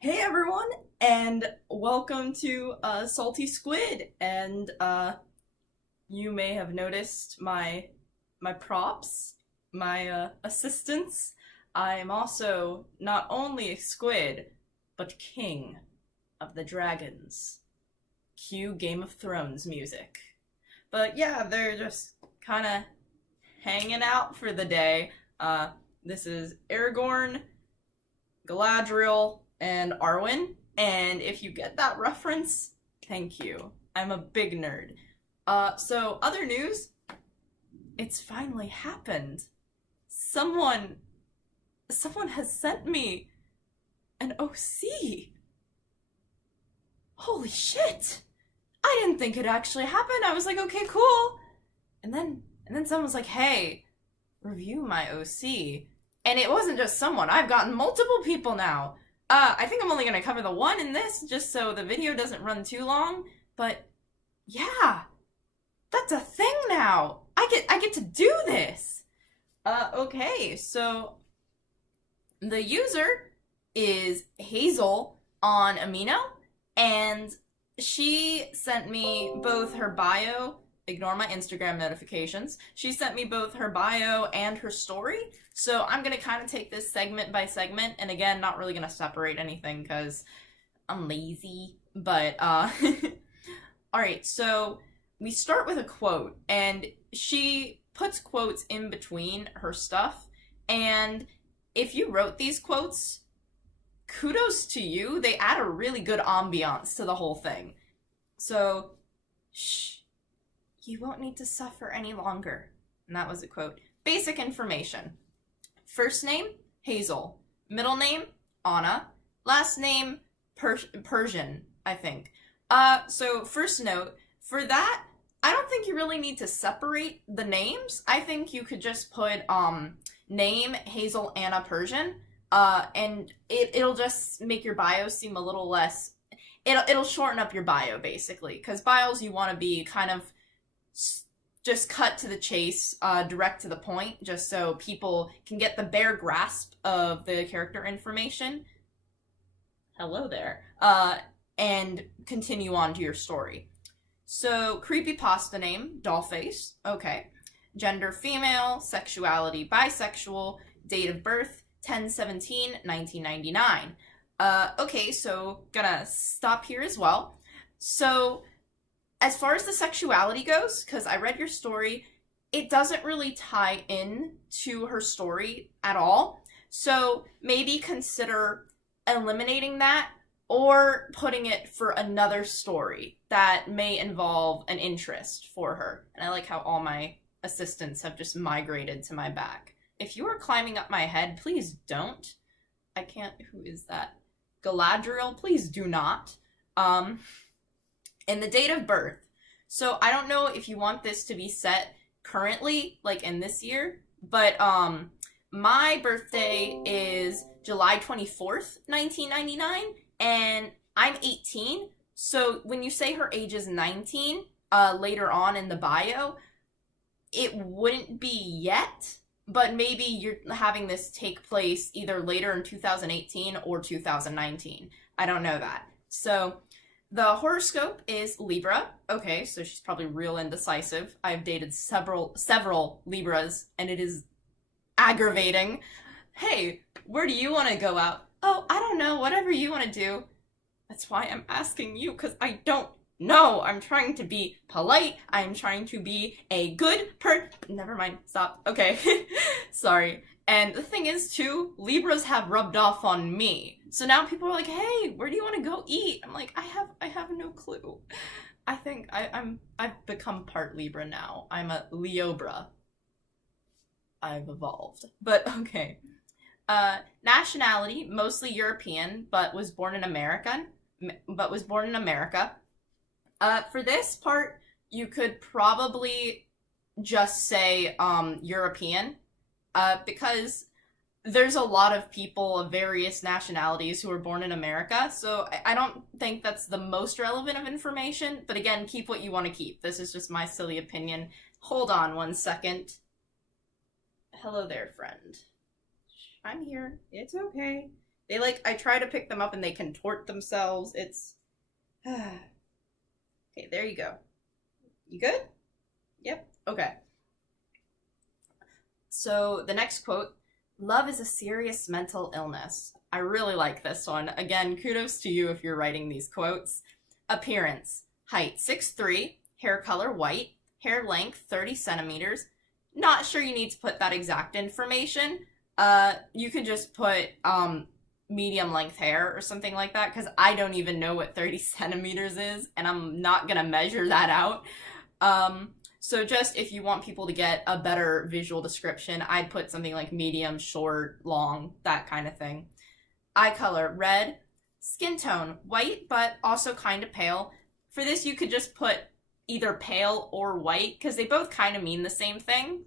Hey everyone, and welcome to Asaltysquid, and you may have noticed my props, my assistants. I am also not only a squid, but king of the dragons. Cue Game of Thrones music. But yeah, they're just kind of hanging out for the day. This is Aragorn, Galadriel, and Arwen, and if you get that reference, thank you. I'm a big nerd. So other news, it's finally happened. Someone has sent me an OC. Holy shit! I didn't think it actually happened. I was like, okay, cool. And then someone was like, hey, review my OC. And it wasn't just someone. I've gotten multiple people now. I think I'm only gonna cover the one in this, just so the video doesn't run too long. But yeah, that's a thing now. I get to do this. Okay, so the user is Hazel on Amino, and she sent me both her bio. Ignore my Instagram notifications. She sent me both her bio and her story. So I'm going to kind of take this segment by segment. And again, not really going to separate anything because I'm lazy. But, alright, so we start with a quote. And she puts quotes in between her stuff. And if you wrote these quotes, kudos to you. They add a really good ambiance to the whole thing. So, shh. You won't need to suffer any longer. And that was a quote. Basic information. First name, Hazel. Middle name, Anna. Last name, Persian, I think. So first note, for that, I don't think you really need to separate the names. I think you could just put, name, Hazel, Anna, Persian. And it'll just make your bio seem a little less... It'll shorten up your bio, basically. Because bios you want to be kind of just cut to the chase, direct to the point, just so people can get the bare grasp of the character information. Hello there. And continue on to your story. So, creepypasta name, Dollface. Okay. Gender, female. Sexuality, bisexual. Date of birth, 10/17/1999. Okay, so gonna stop here as well. So, as far as the sexuality goes, because I read your story, it doesn't really tie in to her story at all. So maybe consider eliminating that or putting it for another story that may involve an interest for her. And I like how all my assistants have just migrated to my back. If you are climbing up my head, please don't. I can't... Who is that? Galadriel, please do not. And the date of birth. So I don't know if you want this to be set currently, like in this year, but my birthday is July 24th, 1999, and I'm 18, so when you say her age is 19, later on in the bio, it wouldn't be yet, but maybe you're having this take place either later in 2018 or 2019. I don't know that. So the horoscope is Libra. Okay, so she's probably real indecisive. I've dated several Libras, and it is aggravating. Hey, where do you want to go out? Oh, I don't know, whatever you want to do. That's why I'm asking you, because I don't know. I'm trying to be polite. I'm trying to be a good Never mind, stop. Okay, sorry. And the thing is, too, Libras have rubbed off on me. So now people are like, hey, where do you want to go eat? I'm like, I have no clue. I think I've become part Libra now. I'm a Leobra. I've evolved. But, okay. Nationality, mostly European, but was born in America. For this part, you could probably just say, European. Because there's a lot of people of various nationalities who are born in America, so I don't think that's the most relevant of information, but again, keep what you want to keep. This is just my silly opinion. Hold on one second. Hello there, friend. I'm here. It's okay. They I try to pick them up and they contort themselves. It's... Okay, there you go. You good? Yep. Okay. So the next quote, love is a serious mental illness. I really like this one. Again, kudos to you if you're writing these quotes. Appearance, height 6'3", hair color white, hair length 30 centimeters. Not sure you need to put that exact information. You could just put medium length hair or something like that, because I don't even know what 30 centimeters is, and I'm not gonna measure that out. So just if you want people to get a better visual description, I'd put something like medium, short, long, that kind of thing. Eye color, red. Skin tone, white, but also kind of pale. For this, you could just put either pale or white, because they both kind of mean the same thing.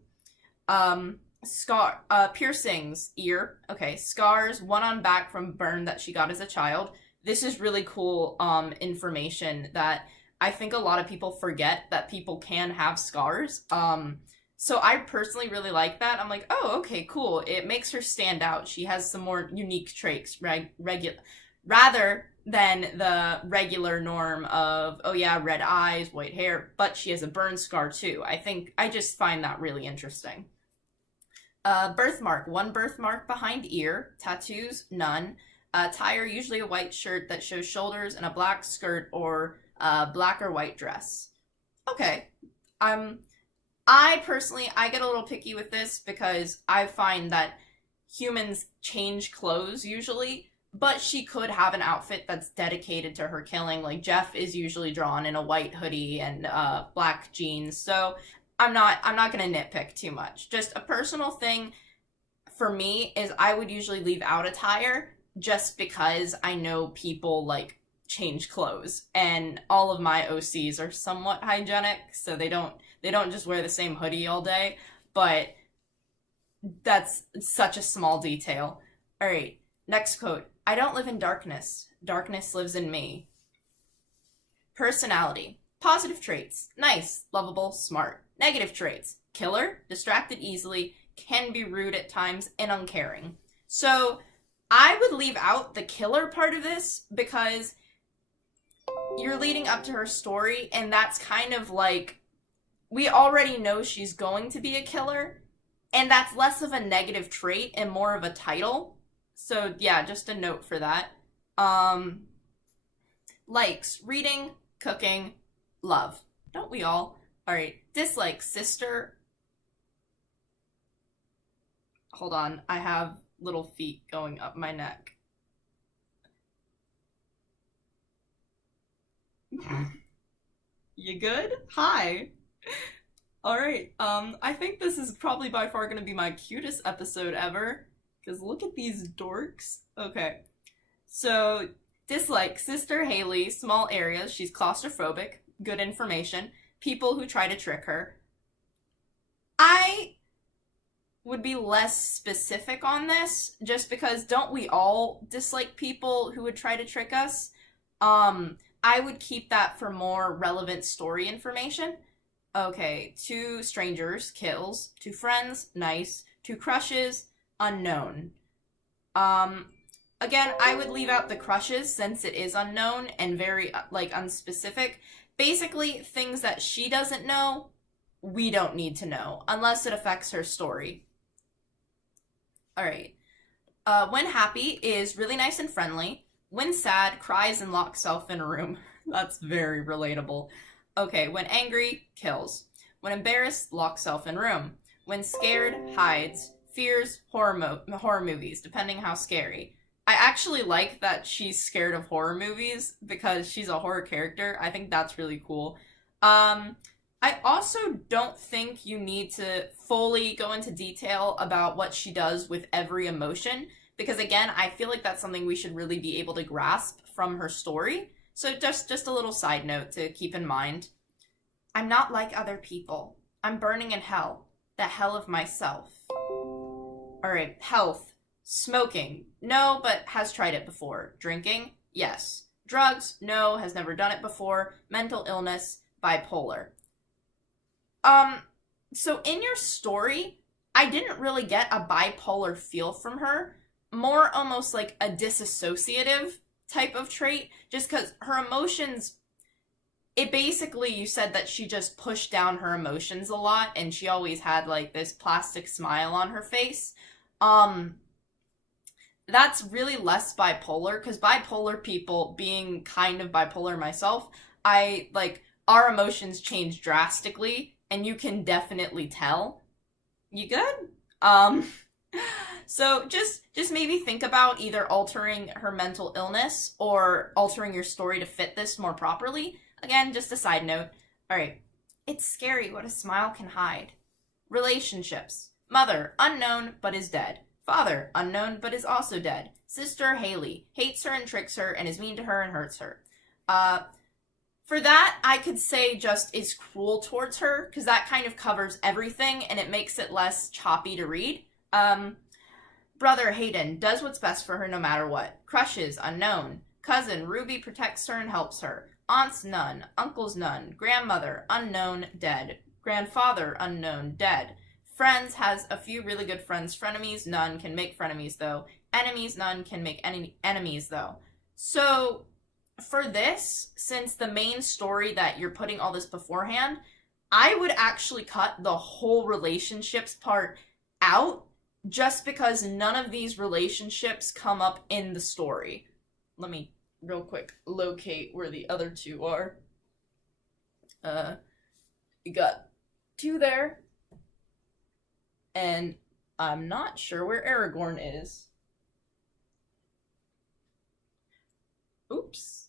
Piercings, ear. Okay, scars, one on back from burn that she got as a child. This is really cool information that I think a lot of people forget, that people can have scars. So I personally really like that. I'm like, oh, okay, cool. It makes her stand out. She has some more unique traits, right? Rather than the regular norm of, oh yeah, red eyes, white hair, but she has a burn scar too. I just find that really interesting. Birthmark, one birthmark behind ear. Tattoos, none. Attire, usually a white shirt that shows shoulders and a black skirt or black or white dress. Okay. I personally, I get a little picky with this because I find that humans change clothes usually, but she could have an outfit that's dedicated to her killing. Like Jeff is usually drawn in a white hoodie and black jeans, so I'm not gonna nitpick too much. Just a personal thing for me is I would usually leave out attire just because I know people change clothes, and all of my OCs are somewhat hygienic, so they don't just wear the same hoodie all day, but that's such a small detail. All right, next quote. I don't live in darkness. Darkness lives in me. Personality. Positive traits. Nice, lovable, smart. Negative traits. Killer, distracted easily, can be rude at times, and uncaring. So I would leave out the killer part of this because you're leading up to her story, and that's kind of we already know she's going to be a killer, and that's less of a negative trait and more of a title. So yeah, just a note for that. Likes, reading, cooking, love. Don't we all? Alright, dislikes, sister. Hold on, I have little feet going up my neck. You good? Hi. Alright, I think this is probably by far gonna be my cutest episode ever. Because look at these dorks. Okay. So, dislike, sister Haley, small areas, she's claustrophobic, good information, people who try to trick her. I would be less specific on this, just because don't we all dislike people who would try to trick us? I would keep that for more relevant story information. Okay, 2 strangers, kills, 2 friends, nice, 2 crushes, unknown. Again, I would leave out the crushes since it is unknown and very, unspecific. Basically, things that she doesn't know, we don't need to know, unless it affects her story. Alright. When happy is really nice and friendly. When sad, cries and locks self in a room. That's very relatable. Okay, when angry, kills. When embarrassed, locks self in room. When scared, hides. Fears, horror movies, depending how scary. I actually like that she's scared of horror movies because she's a horror character. I think that's really cool. I also don't think you need to fully go into detail about what she does with every emotion, because again, I feel like that's something we should really be able to grasp from her story. So just a little side note to keep in mind. I'm not like other people. I'm burning in hell. The hell of myself. Alright, health. Smoking, no, but has tried it before. Drinking, yes. Drugs, no, has never done it before. Mental illness, bipolar. So in your story, I didn't really get a bipolar feel from her. More almost like a disassociative type of trait, just because her emotions, it basically, you said that she just pushed down her emotions a lot, and she always had like this plastic smile on her face. That's really less bipolar, because bipolar people, being kind of bipolar myself, I like our emotions change drastically, and you can definitely tell. You good? Um, so just maybe think about either altering her mental illness or altering your story to fit this more properly. Again, just a side note. All right. It's scary what a smile can hide. Relationships. Mother, unknown, but is dead. Father, unknown, but is also dead. Sister, Haley, hates her and tricks her and is mean to her and hurts her. For that, I could say just is cruel towards her, because that kind of covers everything, and it makes it less choppy to read. Brother, Hayden, does what's best for her no matter what. Crushes, unknown. Cousin, Ruby, protects her and helps her. Aunts, none. Uncles, none. Grandmother, unknown, dead. Grandfather, unknown, dead. Friends, has a few really good friends. Frenemies, none. Can make frenemies, though. Enemies, none. Can make enemies, though. So, for this, since the main story that you're putting all this beforehand, I would actually cut the whole relationships part out, just because none of these relationships come up in the story. Let me real quick locate where the other two are. You got two there, and I'm not sure where Aragorn is. Oops.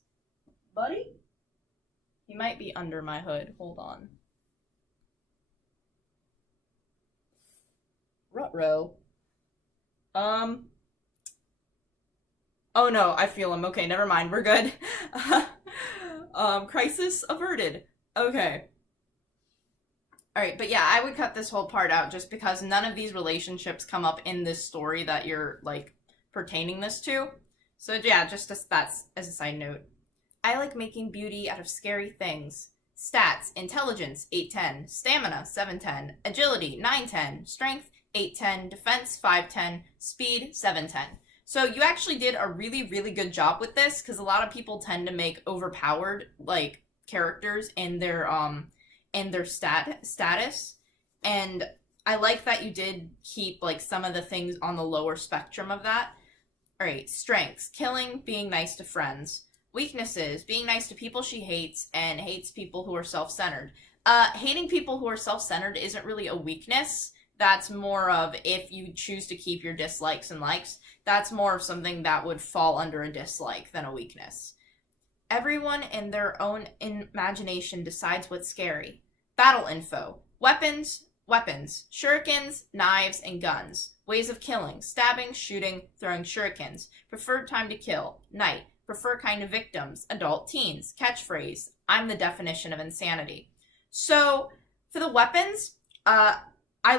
Buddy? He might be under my hood. Hold on. Ruh-roh. Oh no, I feel him. Okay, never mind. We're good. Crisis averted. Okay. Alright, but yeah, I would cut this whole part out just because none of these relationships come up in this story that you're, like, pertaining this to. So yeah, just that's as a side note. I like making beauty out of scary things. Stats, intelligence, 810, stamina, 710, agility, 910, strength, 810, defense, 510, speed, 710. So you actually did a really, really good job with this, because a lot of people tend to make overpowered, like, characters in their status. And I like that you did keep, like, some of the things on the lower spectrum of that. Alright, strengths, killing, being nice to friends. Weaknesses, being nice to people she hates and hates people who are self-centered. Hating people who are self-centered isn't really a weakness. That's more of, if you choose to keep your dislikes and likes, that's more of something that would fall under a dislike than a weakness. Everyone in their own imagination decides what's scary. Battle info. Weapons, shurikens, knives, and guns. Ways of killing, stabbing, shooting, throwing shurikens. Preferred time to kill, night. Prefer kind of victims, adult teens. Catchphrase, I'm the definition of insanity. So, for the weapons, I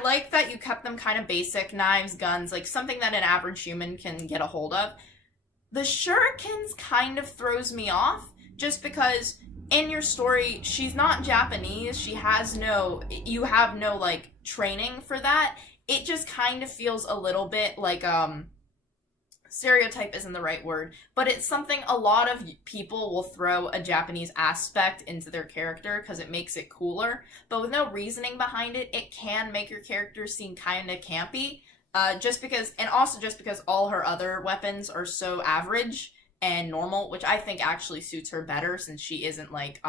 like that you kept them kind of basic, knives, guns, like something that an average human can get a hold of. The shurikens kind of throws me off, just because in your story, she's not Japanese, you have no, like, training for that. It just kind of feels a little bit like, stereotype isn't the right word, but it's something a lot of people will throw a Japanese aspect into their character because it makes it cooler, but with no reasoning behind it, it can make your character seem kind of campy, just because all her other weapons are so average and normal, which I think actually suits her better, since she isn't like,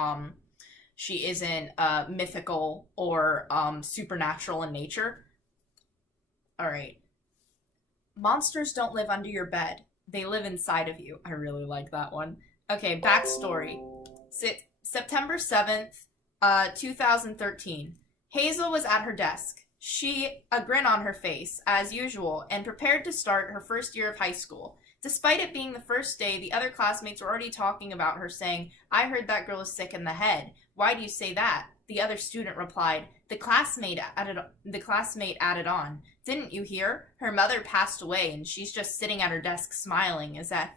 mythical or, supernatural in nature. Alright. Monsters don't live under your bed. They live inside of you. I really like that one. Okay, backstory. September 7th, 2013. Hazel was at her desk. She, a grin on her face, as usual, and prepared to start her first year of high school. Despite it being the first day, the other classmates were already talking about her, saying, I heard that girl is sick in the head. Why do you say that? The other student replied. The classmate added on. Didn't you hear? Her mother passed away and she's just sitting at her desk smiling as if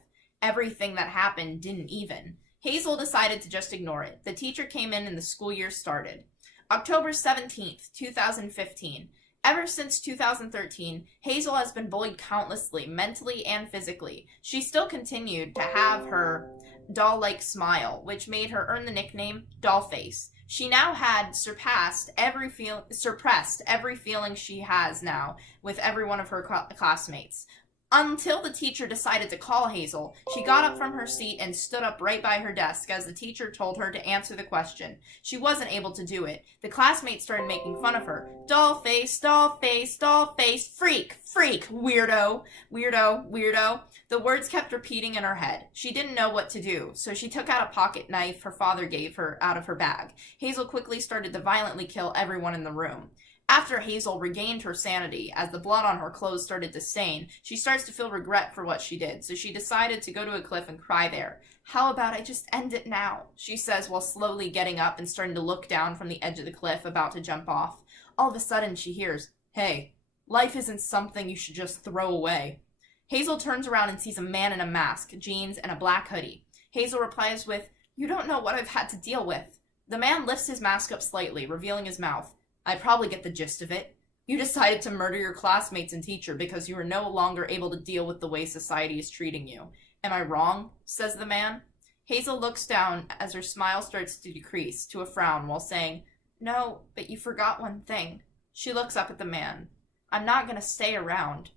everything that happened didn't even. Hazel decided to just ignore it. The teacher came in and the school year started. October 17th, 2015. Ever since 2013, Hazel has been bullied countlessly, mentally and physically. She still continued to have her doll-like smile, which made her earn the nickname Dollface. She now had suppressed every feeling she has now with every one of her classmates. Until the teacher decided to call Hazel, she got up from her seat and stood up right by her desk as the teacher told her to answer the question. She wasn't able to do it. The classmates started making fun of her. Doll face, doll face, doll face, freak, freak, weirdo, weirdo, weirdo. The words kept repeating in her head. She didn't know what to do, so she took out a pocket knife her father gave her out of her bag. Hazel quickly started to violently kill everyone in the room. After Hazel regained her sanity, as the blood on her clothes started to stain, she starts to feel regret for what she did, so she decided to go to a cliff and cry there. How about I just end it now? She says while slowly getting up and starting to look down from the edge of the cliff, about to jump off. All of a sudden, she hears, "Hey, life isn't something you should just throw away." Hazel turns around and sees a man in a mask, jeans, and a black hoodie. Hazel replies with, "You don't know what I've had to deal with." The man lifts his mask up slightly, revealing his mouth. "I probably get the gist of it. You decided to murder your classmates and teacher because you are no longer able to deal with the way society is treating you. Am I wrong?" says the man. Hazel looks down as her smile starts to decrease to a frown while saying, "No, but you forgot one thing." She looks up at the man. "I'm not going to stay around."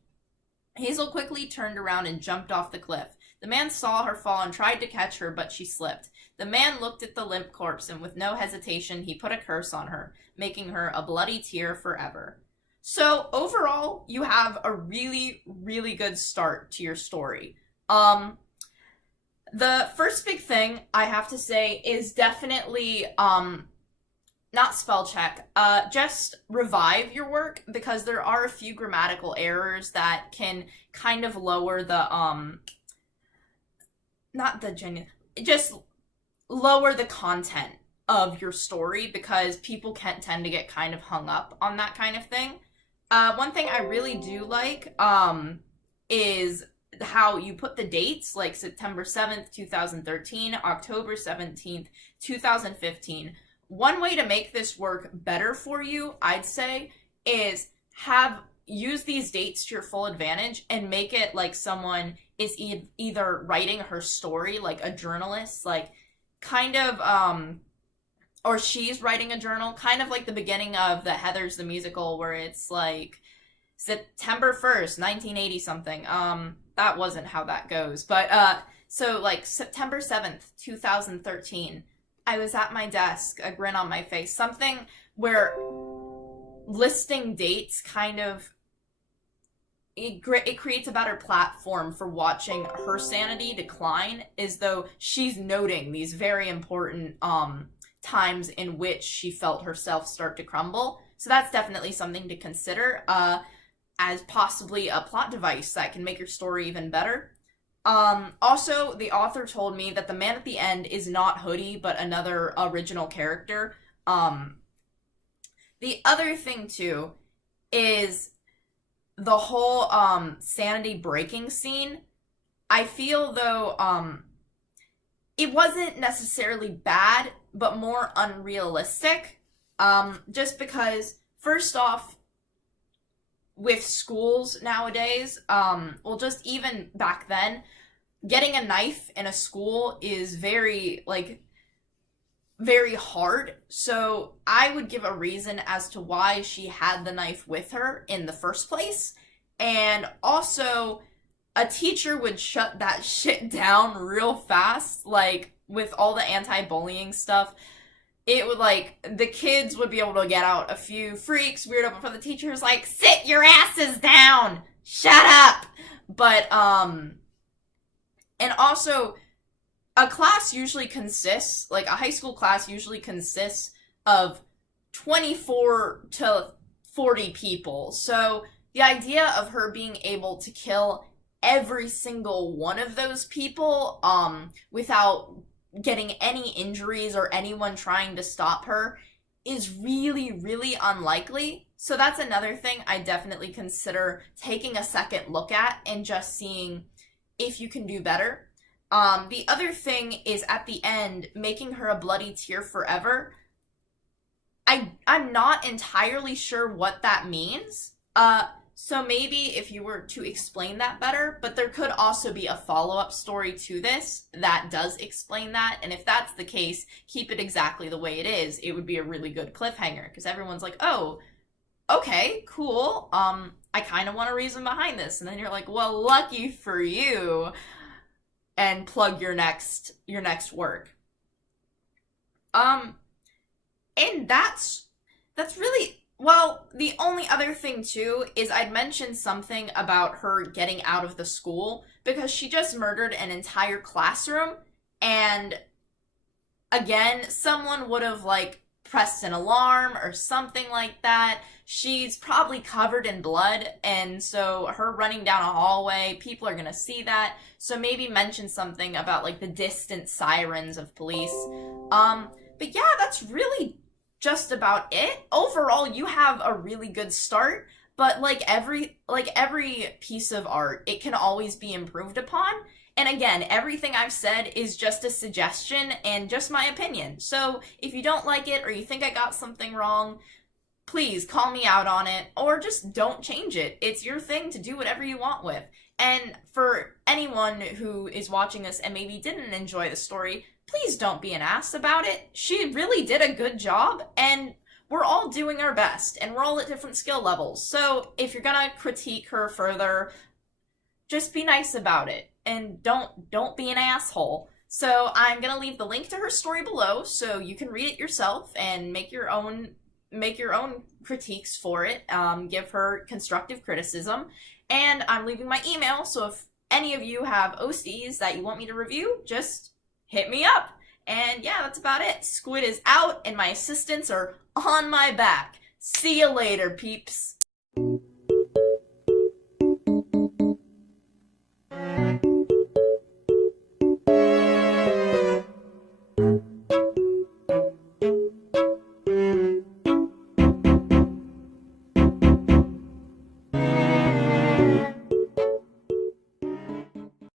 Hazel quickly turned around and jumped off the cliff. The man saw her fall and tried to catch her, but she slipped. The man looked at the limp corpse, and with no hesitation, he put a curse on her, making her a bloody tear forever. So, overall, you have a really, really good start to your story. The first big thing I have to say is definitely, not spell check, just revive your work, because there are a few grammatical errors that can kind of lower the, just lower the content of your story, because people can tend to get kind of hung up on that kind of thing. One thing I really do like, is how you put the dates, like September 7th, 2013, October 17th, 2015. One way to make this work better for you, I'd say, is use these dates to your full advantage and make it like someone is either writing her story, like a journalist, like kind of, or she's writing a journal, kind of like the beginning of the Heathers the Musical, where it's like September 1st, 1980 something. That wasn't how that goes, but so like September 7th, 2013, I was at my desk, a grin on my face, something where listing dates kind of, it creates a better platform for watching her sanity decline, as though she's noting these very important times in which she felt herself start to crumble. So that's definitely something to consider as possibly a plot device that can make your story even better. Also, the author told me that the man at the end is not Hoodie, but another original character. The other thing, too, is the whole sanity breaking scene. I feel, though, it wasn't necessarily bad, but more unrealistic. Just because, first off, with schools nowadays, well, just even back then, getting a knife in a school is very hard. So I would give a reason as to why she had the knife with her in the first place. And also, a teacher would shut that shit down real fast, like, with all the anti-bullying stuff. It would, the kids would be able to get out a few freaks, weirdo, before the teacher's like, "Sit your asses down! Shut up!" But, and also, a class usually consists, a high school class usually consists of 24 to 40 people. So, the idea of her being able to kill every single one of those people, without getting any injuries or anyone trying to stop her, is really, really unlikely. So that's another thing I definitely consider taking a second look at and just seeing if you can do better. The other thing is at the end, making her a bloody tear forever. I'm not entirely sure what that means. So maybe if you were to explain that better, but there could also be a follow-up story to this that does explain that, and if that's the case, keep it exactly the way it is. It would be a really good cliffhanger, because everyone's like, oh, okay, cool, I kind of want a reason behind this, and then you're like, well, lucky for you, and plug your next work. And that's really, well, the only other thing too is I'd mentioned something about her getting out of the school because she just murdered an entire classroom, and again, someone would have like pressed an alarm or something like that. She's probably covered in blood, and so her running down a hallway, people are gonna see that. So maybe mention something about like the distant sirens of police. But yeah, that's really just about it. Overall, you have a really good start, but like every piece of art, it can always be improved upon. And again, everything I've said is just a suggestion and just my opinion. So if you don't like it or you think I got something wrong, please call me out on it, or just don't change it. It's your thing to do whatever you want with. And for anyone who is watching this and maybe didn't enjoy the story, please don't be an ass about it. She really did a good job, and we're all doing our best, and we're all at different skill levels. So if you're gonna critique her further, just be nice about it, and don't be an asshole. So I'm gonna leave the link to her story below, so you can read it yourself and make your own critiques for it. Give her constructive criticism, and I'm leaving my email. So if any of you have OCs that you want me to review, just hit me up. And yeah, that's about it. Squid is out, and my assistants are on my back. See you later, peeps.